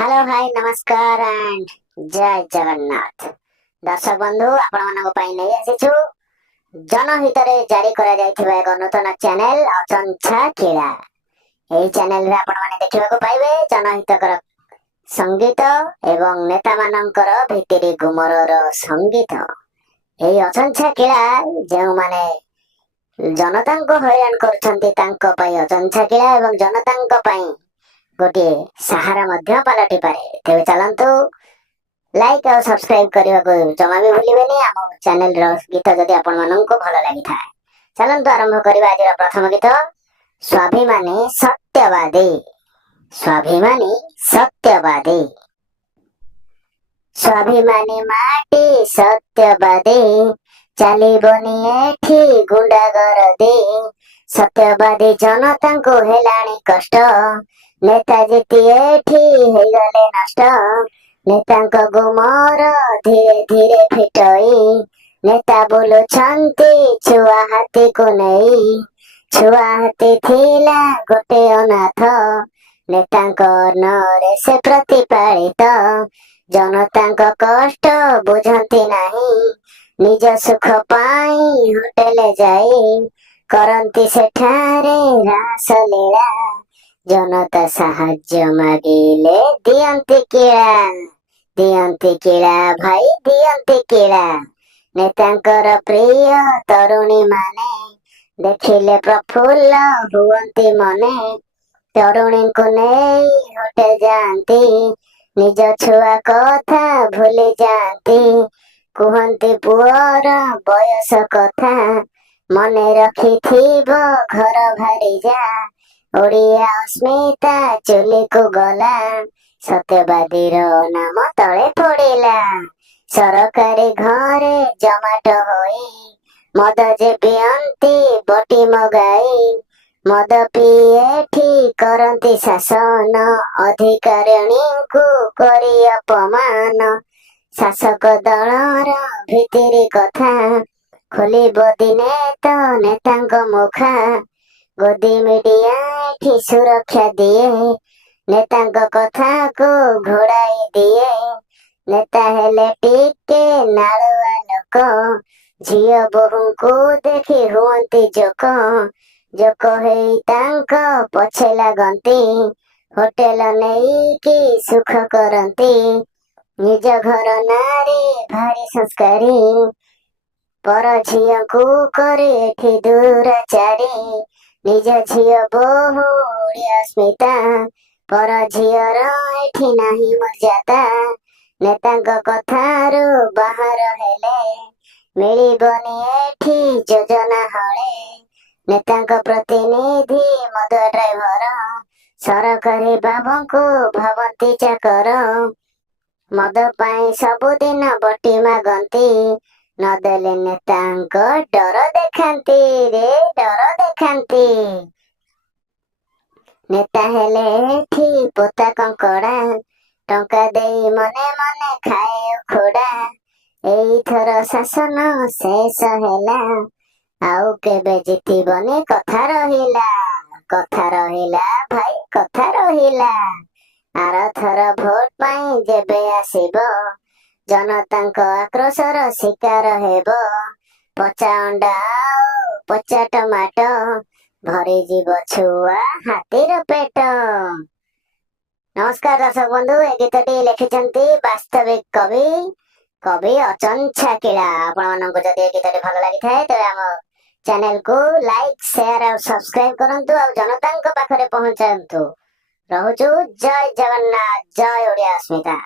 Hello भाई नमस्कार and जय जगन्नाथ। दर्शक बंधु आपण मानक पई नै आसीछु जनहितरे जारी करा जायथिबा एक नूतन चैनल अचंछा क्रीड़ा। एही चैनल रे आपण माने देखिबाको पाइबे जनहितकर संगीत एवं नेता मानकर भितरी गुमरर संगीत। एही अचंछा क्रीड़ा जेउ माने जनतांको हैरान करछन्ती तांको पई अचंछा क्रीड़ा एवं जनतांको पई गोटे सहारा मध्य पलटि पारे। तेबे चलंतु लाइक और सब्सक्राइब करने को जमा भी भूलिबेनी। आम चैनल रो गीत जदि आपण माननको भलो लागि थाए चलंतु आरंभ करबा आज प्रथम गीत स्वाभिमानी सत्यवादी। स्वाभिमानी सत्यवादी स्वाभिमानी माटी सत्यवादी चालिबनी एठी गुंडागर्दी। सत्यवादी जनता को हेलाणी कष्ट नेताजी एठी हेगले नष्ट। नेता गुमर धीरे धीरे फिटई नेता बोलुछंती छुआ हाथी को नहीं। छुआ हाथी थिला गोटे अनाथ नेता नरे से प्रतिपालित। जनता कष्ट बुझंती नहीं निज सुख पाई होटेल जाई करंती सेठारे रास लीला। जनता साहाଯ୍ୟ मागिले दियंती कीड़ा भाई दियंती कीड़ा। नेतांकर प्रिय तरुणी माने देखिले प्रफुल्ल हुअंती मने। तरुणी को नहीं होटे जाती निज छुआ कथा भूली जाती। कुहंती पुअर बयस कथा मने रखी घर भारी जा। ओडिया अस्मिता चुली को गला सत्यवादी नाम तले पड़ेला। सरकारी घरे जमाट होई मद जे पियंती बटी मगाई। मद पिए करंती शासन अधिकारिणी को करी अपमान। शासक दलर भितरी कथा खोलिब दिने तो नेतांको मुखा। गोदी मीडिया एठी सुरक्षा दिए नेतांको कथा को घोड़ाई दिए। नेता हेले टिके नालुआ लोक झियो बोहू को देखी हुअंती जोक। जोक हेई तांको पछे लागंती होटेल नहीं कि सुख करंती। निज घर नारी भारी संस्कारी पर झियो को करे एठी दूराचारी। निज झियो बोहू ओडिया अस्मिता पर झियर एठी नाही मर्यादा। नेतांको कथारू बाहर हेले मिलिबनी एठी योजना हले। नेतांको प्रतिनिधि मदुआ ड्राइवर सरकारी बाबूंको भावंती चाकर। मद पाई सबुदिन बटी मागंती नदेले नेतांको डर देखांती रे डर देखांती। नेता हेले एठी पोता कंकड़ा टंका देई मने मने खाए उखुड़ा। एइथर शासन शेष हेला आउ केबे जितिबनी कथा रहिला भाई कथा रहिला। आर थर भोट पाई जेबे आसीबो जनतांको आक्रोशर शिकार हेबो। पचा अंडा पचा टमाटो भरी जीव छुआ हाथीर पेट। नमस्कार दर्शक बंधु ए गीतटी लिखिछन्ती वास्तविक कवि अचंछा क्रीड़ा। आपण माननको जदि ए गीतटी भलो लागि थाए तबे हम चैनल को लाइक शेयर और सब्सक्राइब करंतु और जनतांको पाखरे पहुंचांतु। रहुछु जय जगन्नाथ जय ओडिया अस्मिता।